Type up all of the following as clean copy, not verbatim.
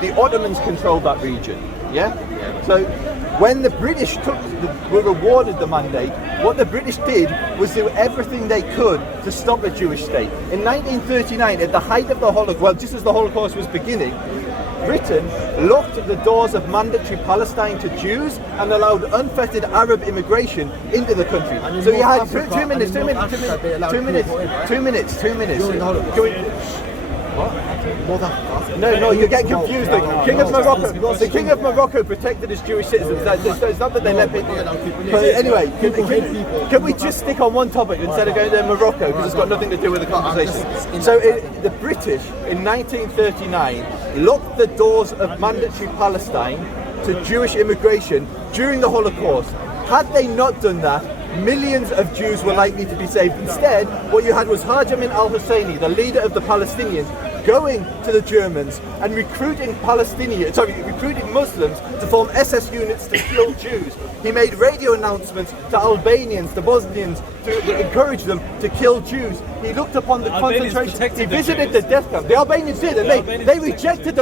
The Ottomans controlled that region, yeah? So when the British were awarded the mandate, what the British did was do everything they could to stop a Jewish state. In 1939, at the height of the Holocaust, well, just as the Holocaust was beginning, Britain locked the doors of mandatory Palestine to Jews and allowed unfettered Arab immigration into the country. So you had 2 minutes. What? No, you're getting confused. The King of Morocco protected his Jewish citizens. It's not that they let people. But anyway, can we just stick on one topic instead of going to Morocco, because it's got nothing to do with the conversation? So the British in 1939 locked the doors of mandatory Palestine to Jewish immigration during the Holocaust. Had they not done that, millions of Jews were likely to be saved. Instead, what you had was Hajamin al-Husseini, the leader of the Palestinians, going to the Germans and recruiting Muslims to form SS units to kill Jews. He made radio announcements to Albanians, to Bosnians, to encourage them to kill Jews. He looked upon the concentration. He visited the death camp. The Albanians did, and they rejected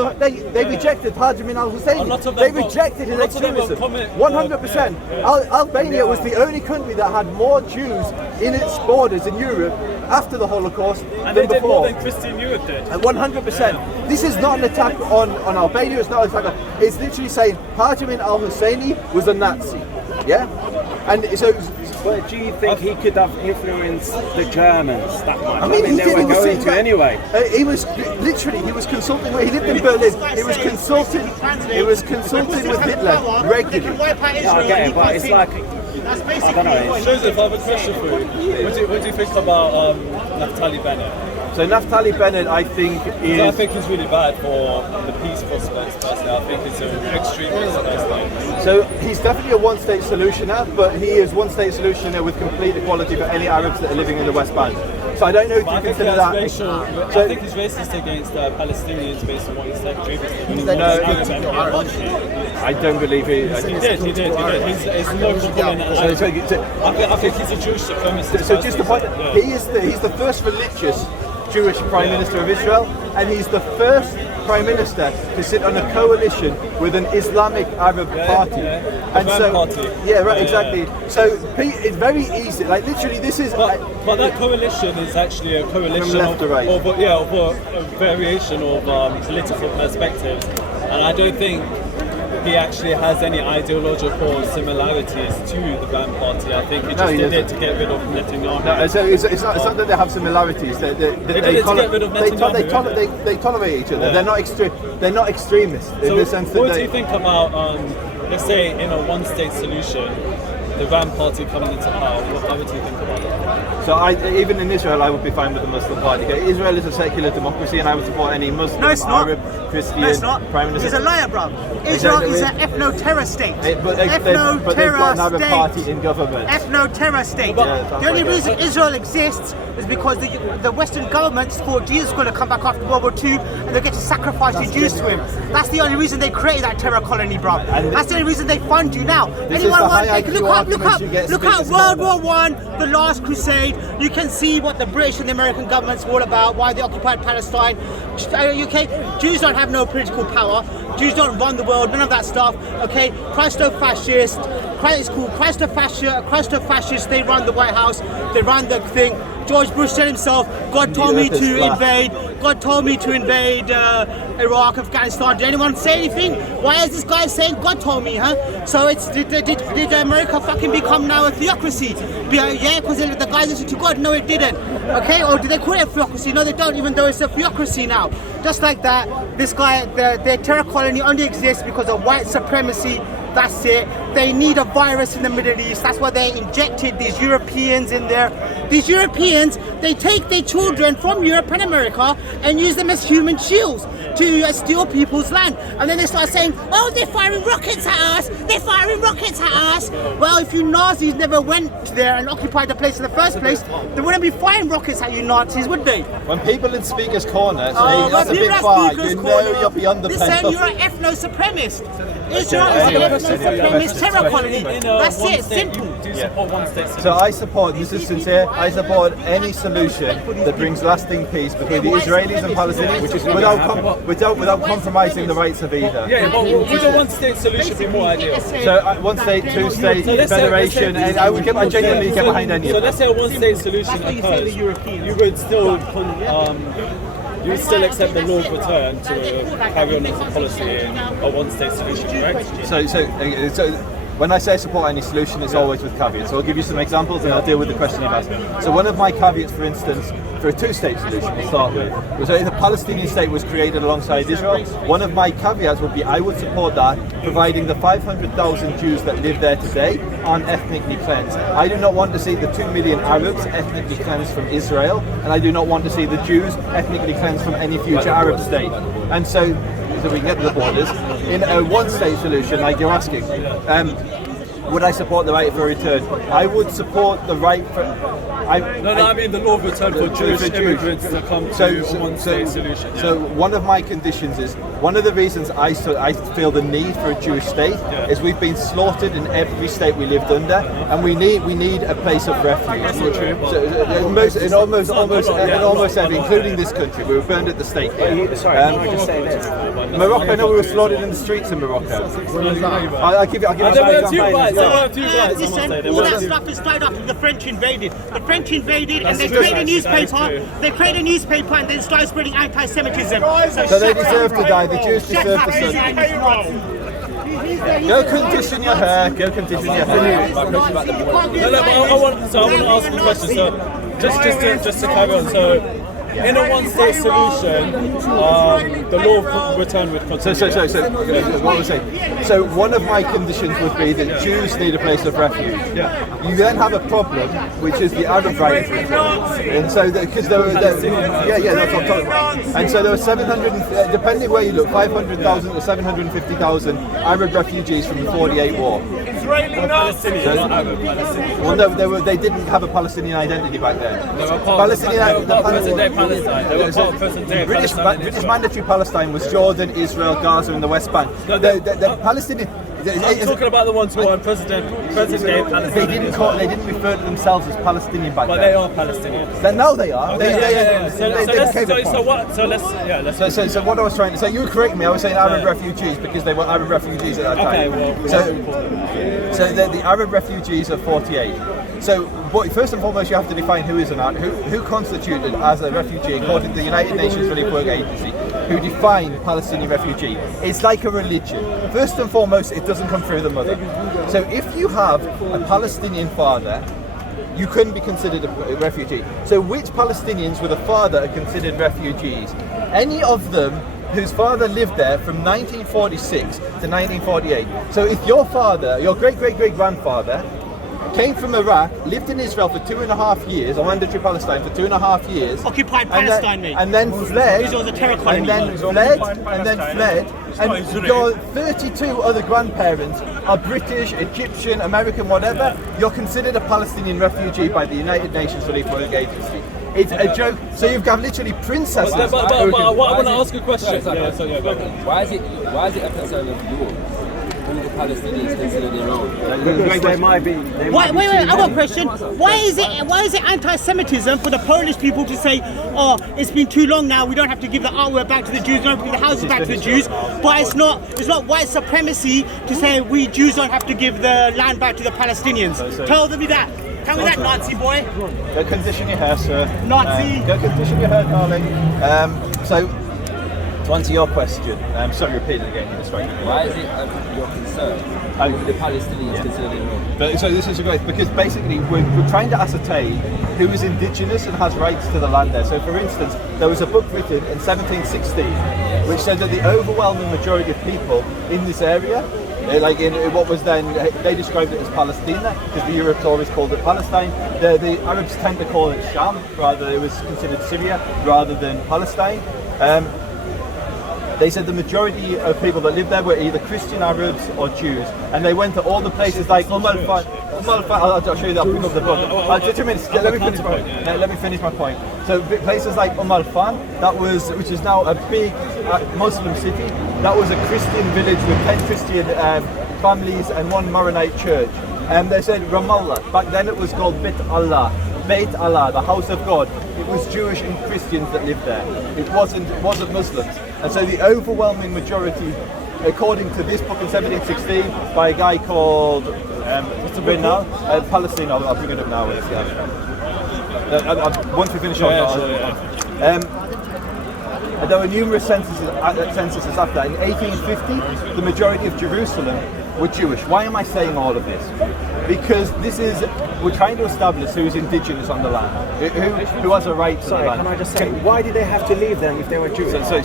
Hajamin al-Husseini. They rejected his extremism. 100%. Albania was the only country that had more Jews in its borders in Europe after the Holocaust and than they did before. more than Christian Europe did. 100%. This is not an attack on Albania. It's not an attack. It's literally saying Hajamin al-Husseini was a Nazi. Yeah, and so. But do you think he could have influenced the Germans that much? I mean they were going to anyway. He was consulting. He lived in Berlin. He was consulting with Hitler regularly. Yeah, I get it, but it's like, I don't know. Joseph, I have a question for you. What do you think about Naftali Bennett? So Naftali Bennett, I think he's really bad for the peace prospects. Personally, I think he's an extremist. So he's definitely a one-state solutioner, but he is one-state solutioner with complete equality for any Arabs that are living in the West Bank. So I don't know if you consider that. I think he's racist against Palestinians based on what he said previously. I don't believe he. He did. He's no problem. I think he's a Jewish supremacist. So just the point, he's the first religious Jewish Prime Minister of Israel, and he's the first Prime Minister to sit on a coalition with an Islamic Arab party. Exactly. So it's very easy. Like literally, this is. But that coalition is actually a coalition of a variation of political perspectives, and I don't think he actually has any ideological similarities to the Ram Party. I think he just did it to get rid of Netanyahu. No, so it's not that they have similarities. They tolerate each other. Yeah. They're not extremists in the sense that. What do you think about, let's say, in a one-state solution, the Ram Party coming into power? How would you think about that? So even in Israel, I would be fine with the Muslim party. Israel is a secular democracy, and I would support any Muslim, Arab, Christian Prime Minister. He's a liar, bro. Israel is an ethno-terror state. But they've got an Arab party in government. Ethno-terror state. The only reason Israel exists is because the Western governments thought Jesus was going to come back after World War II, and they get to sacrifice the Jews to him. That's the only reason they created that terror colony, bro. That's the only reason they fund you now. Anyone want to look at World War I, the Last Crusade. You can see what the British and the American governments were all about, why they occupied Palestine. Okay, Jews don't have no political power. Jews don't run the world, none of that stuff. Okay, Christo-fascist. It's called Christo-fascist. They run the White House. They run the thing. George Bush said himself, God told me to invade Iraq, Afghanistan. Did anyone say anything? Why is this guy saying God told me, huh? So did America fucking become now a theocracy? Yeah, because the guys listen to God. No, it didn't. Okay, or do they call it a theocracy? No, they don't, even though it's a theocracy now. Just like that, this guy, their terror colony only exists because of white supremacy. That's it. They need a virus in the Middle East. That's why they injected these Europeans in there. These Europeans, they take their children from Europe and America and use them as human shields to steal people's land. And then they start saying, oh, they're firing rockets at us. They're firing rockets at us. Well, if you Nazis never went there and occupied the place in the first place, they wouldn't be firing rockets at you Nazis, would they? When people in Speaker's Corner say that's a bit far, you know you're beyond the Listen, you're an ethno-supremacist. Israel is an ethno-supremacist terror colony. That's it, simple. Do you support one state solution? So I support, this is sincere, I support any solution that brings lasting peace between the Israelis and Palestinians, which is without compromising the rights of either. Yeah, but would a one state solution be more ideal? So one state, two state, federation, and I genuinely get behind any of So that. let's say a one state solution occurs, you would still you would still accept the law of return to carry on as a policy in a one state solution, correct? So when I say support any solution, it's always with caveats. So I'll give you some examples and I'll deal with the question you've asked. So one of my caveats, for instance, for a two-state solution to start with, was that if a Palestinian state was created alongside Israel, one of my caveats would be I would support that, providing the 500,000 Jews that live there today aren't ethnically cleansed. I do not want to see the 2 million Arabs ethnically cleansed from Israel, and I do not want to see the Jews ethnically cleansed from any future Arab state. And so we can get to the borders. In a one-state solution, like you're asking, would I support the right for return? I would support the right for... I mean the law of return for Jewish immigrants to come to a one-state solution. So one of my conditions is, one of the reasons I feel the need for a Jewish state is we've been slaughtered in every state we lived under, and we need a place of refuge. That's not true. In almost every, including this country, we were burned at the stake. Sorry, can I just say this? Morocco, no, we were slaughtered in the streets in Morocco. I'll give you There were two rights. Listen, all that stuff is tied up. The French invaded. The French invaded, and they created a newspaper. They created a newspaper and then started spreading anti-Semitism. So they deserve to die. The Jews deserve to suffer. Go condition your hair. Go condition your hair. I want to ask a question. So just to carry on. So in a one-state solution, the law of return would continue. So what was I saying? So one of my conditions would be that Jews need a place of refuge. Yeah. You then have a problem, which is the Arab right of return. And so because there were that's what I'm talking about. And so there were 700, depending where you look, 500,000 to 750,000 Arab refugees from the 48 war. Well, no, they didn't have a Palestinian identity back then. They were part of present-day Palestine. They were part of present-day British Palestine. mandatory Palestine was Jordan, Israel, Gaza, and the West Bank. The Palestinian. I'm talking about the ones who are in present-day Palestine. They didn't refer to themselves as Palestinian back But then. they are Palestinians. Now they are. So what I was trying to say, you were correcting me. I was saying Arab refugees because they were Arab refugees at that time. So the Arab refugees are 48. So, first and foremost, you have to define who is an Arab, who constituted as a refugee according to the United Nations Relief Work Agency, who defined Palestinian refugee. It's like a religion. First and foremost, it doesn't come through the mother. So if you have a Palestinian father, you couldn't be considered a refugee. So which Palestinians with a father are considered refugees? Any of them whose father lived there from 1946 to 1948. So if your father, your great-great-great-grandfather, came from Iraq, lived in Israel for 2.5 years, or mandatory Palestine for 2.5 years. Occupied Palestine, mate. And then fled. Israel was a terror colony. And then fled. And your 32 other grandparents are British, Egyptian, American, whatever. You're considered a Palestinian refugee by the United Nations Relief Work Agency. It's a joke. So you've got literally princesses. But I want to ask a question. Why is it a concern of yours? Who the Palestinians consider their own? They might be. Wait, I got a question. Why is it anti-Semitism for the Polish people to say, oh, it's been too long now, we don't have to give the artwork back to the Jews, don't have to give the houses back to the Jews, but it's not white supremacy to say we Jews don't have to give the land back to the Palestinians. Tell them that. Tell me that, Nazi boy. Go condition your hair, sir. Nazi. Go condition your hair, darling. So, to answer your question, sorry, repeat it again. Why is it your concern? Who the Palestinians consider their own? So this is a great, because basically we're trying to ascertain who is indigenous and has rights to the land there. So for instance, there was a book written in 1716 which said that the overwhelming majority of people in this area, like in what was then, they described it as Palestina, because the Europe tourists called it Palestine. The Arabs tend to call it Sham, rather it was considered Syria rather than Palestine. They said the majority of people that lived there were either Christian Arabs or Jews, and they went to all the places like I'll show you that. I'll bring up the book. 2 minutes. Let me finish my point. So places like Fan, which is now a big Muslim city, that was a Christian village with 10 Christian families and one Maronite church. And they said Ramallah. Back then it was called Beit Allah, the house of God. It was Jewish and Christians that lived there. It wasn't Muslims. And so the overwhelming majority, according to this book in 1716 by a guy called what's the book now? Palestine. I'll bring it up now. Once we finish there were numerous censuses after that. In 1850, the majority of Jerusalem were Jewish. Why am I saying all of this? Because we're trying to establish who's indigenous on the land, who has a right to the land. Can I just say, why did they have to leave then if they were Jewish? Why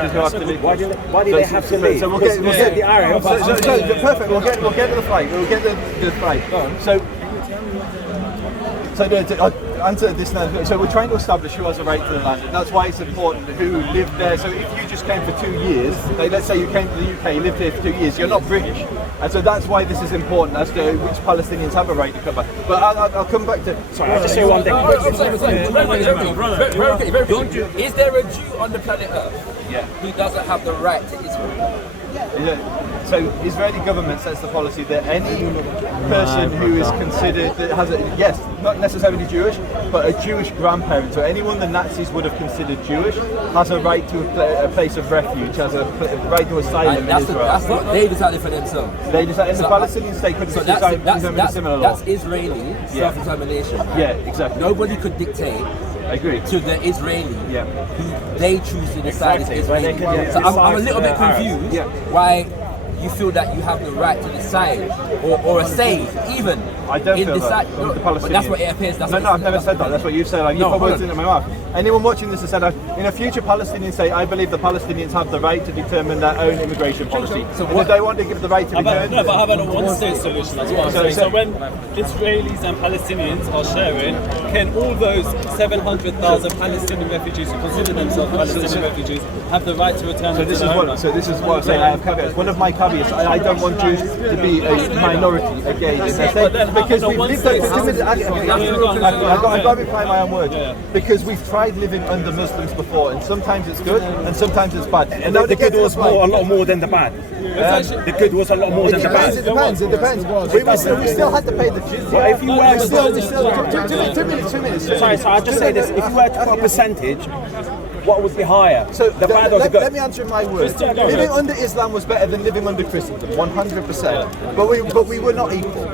did they have to leave? Why did they have to leave? So we'll get the Arabs. Perfect. We'll get to the fight. We'll get to the fight. To answer this now, so we're trying to establish who has a right to the land. That's why it's important who lived there. So if you just came for 2 years, let's say you came to the UK, you lived here for 2 years, you're not British. And so that's why this is important as to which Palestinians have a right to come back. But I'll come back to... Sorry, I'll just say one thing. Is there a Jew on the planet Earth who doesn't have the right to Israel? So Israeli government sets the policy that any person who is considered that has not necessarily Jewish, but a Jewish grandparent, so anyone the Nazis would have considered Jewish, has a right to a place of refuge, has a right to asylum in Israel. That's what they decided for themselves. They decided, and the Palestinian state could decide a similar law. That's Israeli self-determination. Yeah, exactly. Nobody could dictate. I agree. To the Israeli, who they choose to decide is Israeli. So I'm a little bit confused why you feel that you have the right to decide or a say even. I don't feel decide, that. The but that's what it appears. No, I've never said that. That's what you've said. You put words into my mouth. Anyone watching this has said, in a future Palestinian state, I believe the Palestinians have the right to determine their own immigration policy. So if they want to give the right to return... But how about a one-state solution? That's what I'm saying. So when Israelis and Palestinians are sharing, can all those 700,000 Palestinian refugees who consider themselves Palestinian refugees have the right to return to their homeland? So this is what I'm saying. I have caveats. One of my caveats, I don't want Jews to be a minority again. Because we've lived I've got to reply my own words. Because we've tried living under Muslims before, and sometimes it's good, and sometimes it's bad. And the good was a lot more than the bad. The good was a lot more than the bad. It depends. We still had to pay the jizya. Well, if you were 2 minutes. Sorry, so I'll just say this: if you were to put a percentage, what would be higher? So the bad or the good? Let me answer in my words. Living under Islam was better than living under Christendom, 100%. But we were not equal.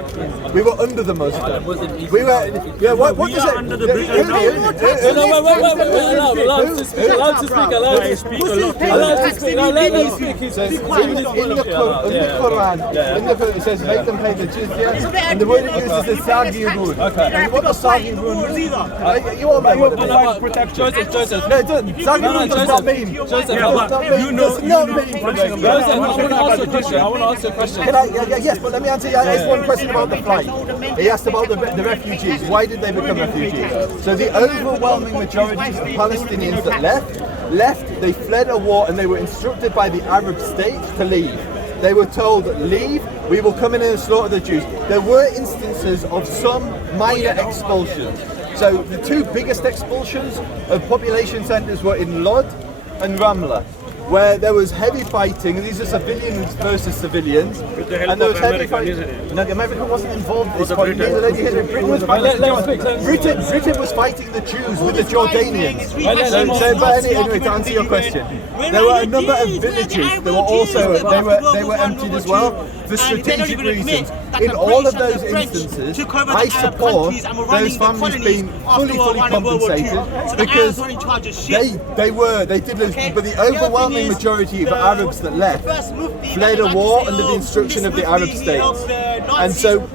We were under the Muslim. We were. Yeah. What does it? Under the British. Allowed to speak. In the Quran, it says make them pay the jizya, and the word it uses is sagirun. And what does sagirun? You all know. Protect Joseph. No, it doesn't. Sagirun does not mean. Does not mean. I want to ask you a question. Yes, but let me answer. I asked one question about the flight. He asked about the refugees. Why did they become refugees? So the overwhelming majority of Palestinians that left, they fled a war, and they were instructed by the Arab states to leave. They were told, leave, we will come in and slaughter the Jews. There were instances of some minor expulsions. So the two biggest expulsions of population centres were in Lod and Ramla, where there was heavy fighting. These are civilians versus civilians. And there was heavy fighting. No, America wasn't involved at this point. Britain was fighting the Jews with the Jordanians. But anyway, to answer your question, there were a number of villages that were also they were emptied as well for strategic reasons. In all of those instances, I support those families being fully compensated because they did lose, but the overwhelming majority of Arabs that left fled a war under the instruction of the Arab states. And so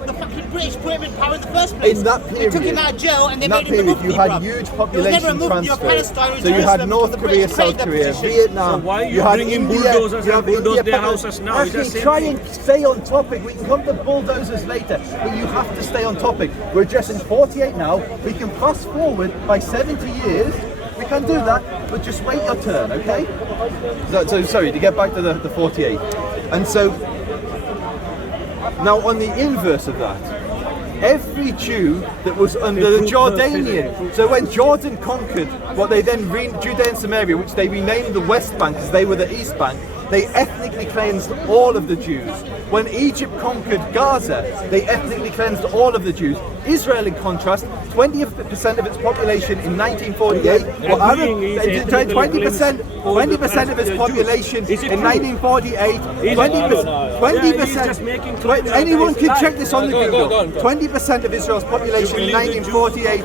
in that period, you had huge population transfers. So you had North Korea, South Korea, Vietnam, you had India, you have India. Actually, try and stay on topic. We can come to bulldozers later, but you have to stay on topic. We're addressing 48 now. We can fast forward by 70 years. We can do that, but just wait your turn, okay? So sorry, to get back to the 48. And so Now, on the inverse of that, every Jew that was under the Jordanian, so when Jordan conquered what they then Judea and Samaria, which they renamed the West Bank because they were the East Bank, they ethnically cleansed all of the Jews. When Egypt conquered Gaza, they ethnically cleansed all of the Jews. Israel, in contrast, 20% of its population in 1948 were Arab. 20% of its population in 1948. 20%. Anyone can check this on the Google. 20% of Israel's population in 1948.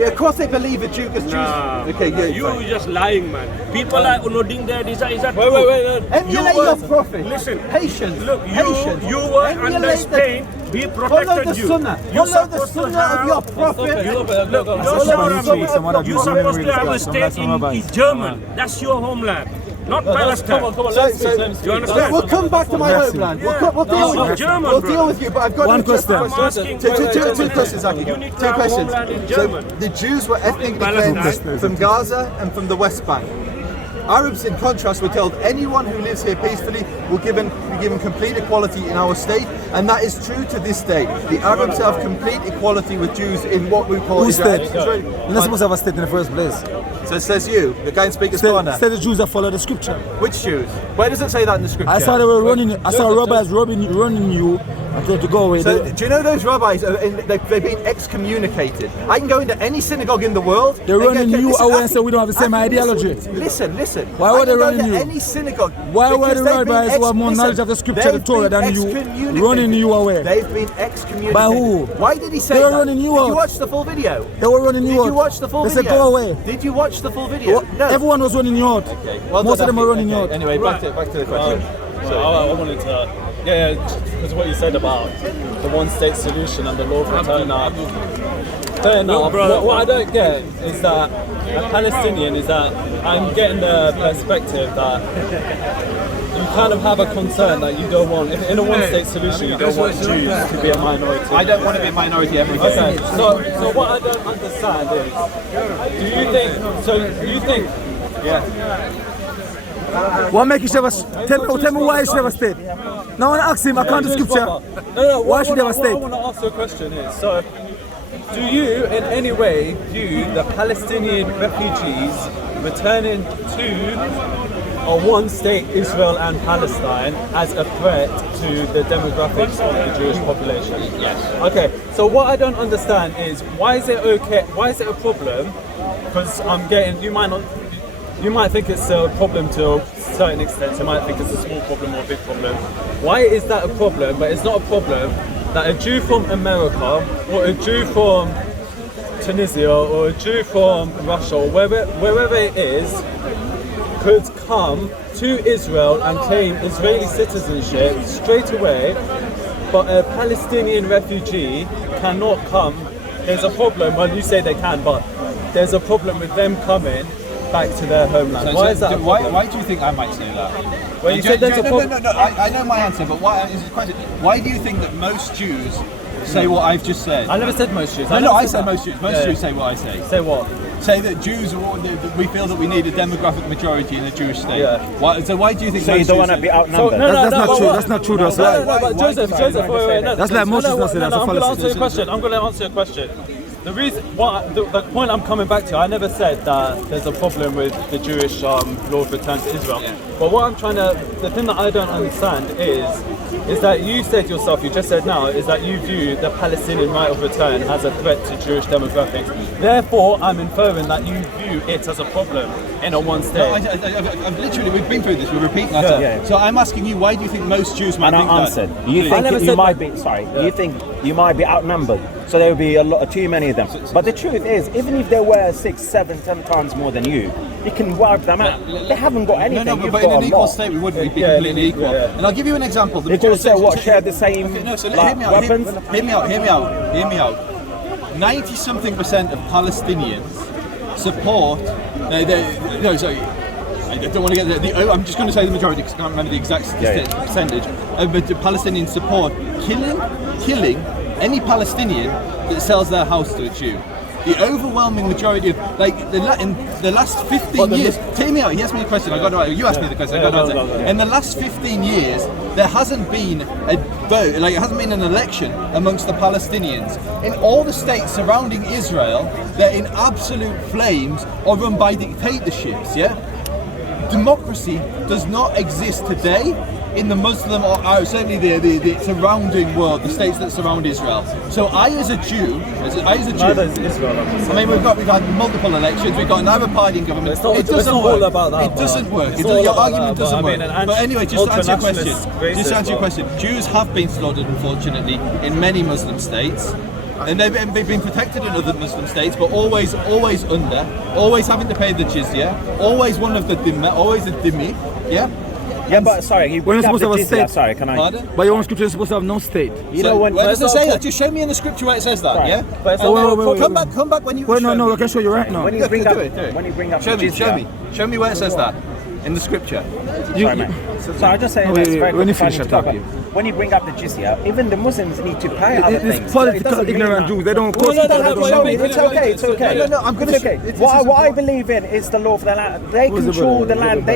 Yeah, of course, they believe a Jew is Jews. Okay, yeah, you're just lying, man. People are nodding their desire. Wait. Emulate your prophet. Listen, patience. Look, you were under Spain. We Follow protected the you. Sunnah. Follow the Sunnah of your prophet. You're supposed to have a state in German. That's your homeland, not Palestine. Come on, you understand? We'll come back to my homeland. We'll deal with you. German, We'll deal with you. But I've got One question. Two questions, Aki. You need to Two have questions. homeland in So German. the Jews were ethnically Palestine. cleansed from Gaza and from the West Bank. Arabs, in contrast, were told anyone who lives here peacefully will be given complete equality in our state, and that is true to this day. The Arabs have complete equality with Jews in what we call Who's Israel. state? You're not supposed to have a state in the first place. So it says you, the guy in Speaker's Corner. State the Jews that follow the scripture. Which Jews? Where does it say that in the scripture? I saw they were running. I saw rabbis running you and told to go away. So, do you know those rabbis? They've been excommunicated. I can go into any synagogue in the world. They're running you away and say we don't have the same ideology. Listen. Why were they running you? Any synagogue. Why were the Because they've rabbis been who have more knowledge of the scripture, the Torah, than you, running you away? They've been excommunicated. By who? Why did he say They were that? running you Did out. you watch the full video? They were running you out. Did you watch the full they video? said go away. Did you watch the full video? No. Everyone was running you out. Okay. Most of them were running you out. Anyway, back to the question. So I wanted to, because what you said about the one-state solution and the law of return. Fair enough. What I don't get is that a Palestinian is that I'm getting the perspective that you kind of have a concern that you don't want, in a one-state solution, you don't want Jews to be a minority. I don't want to be a minority ever again. Okay, so what I don't understand is, do you think, What make you have a tell me why you should have a state? Now I ask him, I can't do scripture. No, Why should they have a state? What I want to ask you a question is, so do you in any way view the Palestinian refugees returning to a one-state Israel and Palestine as a threat to the demographics of the Jewish population? Yes. Okay, so what I don't understand is why is it a problem? Because you might think it's a problem to a certain extent, you might think it's a small problem or a big problem. Why is that a problem, but it's not a problem that a Jew from America or a Jew from Tunisia or a Jew from Russia or wherever it is could come to Israel and claim Israeli citizenship straight away, but a Palestinian refugee cannot come? There's a problem, well you say they can, but there's a problem with them coming back to their homeland. Why is that a problem? Why do you think I might say that? Well, you said there's a problem. No, I know my answer, but why is the question? Why do you think that most Jews say what I've just said? I never said most Jews. I said most Jews. Most Jews say what I say. Say what? Say that Jews, we feel that we need a demographic majority in a Jewish state. Yeah. So why do you think? So you don't want to be outnumbered? That's not true. That's not true. That's No, but Joseph, wait, no. That's like most Jews say that's a I'm going to answer fallacy. your question. I'm going to answer your question. The reason, the point I'm coming back to, I never said that there's a problem with the Jewish law of return to Israel. But what I'm the thing that I don't understand is that you said yourself, you just said now, is that you view the Palestinian right of return as a threat to Jewish demographics. Therefore, I'm inferring that you view it as a problem in a one state. No, I've literally, we've been through this, we're repeating ourselves. Yeah. So I'm asking you, why do you think most Jews might think answered. that? You think you might be, you think you might be outnumbered, so there will be too many of them. But the truth is, even if there were 6, 7, 10 times more than you can wipe them out. They haven't got anything. No, but in an equal state we would be completely equal. Yeah. And I'll give you an example. They just say what, share the same weapons? Hear me out. 90-something% of Palestinians support. I don't want to get I'm just going to say the majority because I can't remember the exact percentage. But the Palestinians support killing any Palestinian that sells their house to a Jew. The overwhelming majority of, in the last 15 years, hear me out, he asked me the question, I got it right, you asked me the question, I got it right. In the last 15 years, there hasn't been a vote, like it hasn't been an election amongst the Palestinians. In all the states surrounding Israel, they're in absolute flames or run by dictatorships, yeah? Democracy does not exist today in the Muslim or certainly the surrounding world, the states that surround Israel. So I as a Jew, I mean we've had multiple elections, we've got another party in government. It doesn't work. It doesn't work. Your argument doesn't work. But anyway, just to answer your question, Jews have been slaughtered unfortunately in many Muslim states. And they've been protected in other Muslim states, but always always having to pay the jizya, always one of the dhimma, always a dhimmi, yeah? Yeah, but sorry, When you're supposed to have a state. Sorry, can I? Pardon? But your own scripture is supposed to have no state. You know when? Where does it say that? Just show me in the scripture where it says that, Right. yeah? But Come back when you Wait, show no, me. I can show you right now. When you bring up, Do it. when you bring up Show the me, jizya, show me where it says that in the scripture. Sorry, mate. So I'm just saying Wait, that's very when you quick, finish, I need to I'll talk talk about- When you bring up the jizya, even the Muslims need to pay other things. It's So it political doesn't mean ignorant that- Jews. They don't No, quote no, people, no, they no, don't no, know. no, It's okay, it's okay. No, I'm gonna. It's okay. What I believe in is the law for the land. They Who's the control brother? the land.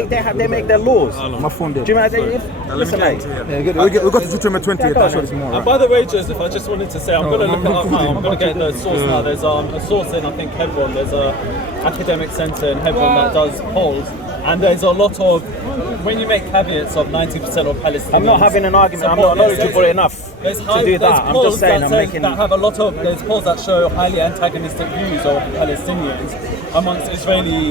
They make their laws. My phone Do there. you know? Listen, mate. Yeah, good. We got to Deuteronomy 28, that's what it's more. And Right? by the way, Joseph, I just wanted to say, I'm going to look it up now. I'm going to get the source Yeah. now. There's a source in, I think, Hebron. There's a academic centre in Hebron that does polls. And there's a lot of, when you make caveats of 90% of Palestinians. I'm not having an argument. I'm not knowledgeable enough to do that. I'm just saying I'm making. That have a lot of, there's polls that show highly antagonistic views of Palestinians amongst Israeli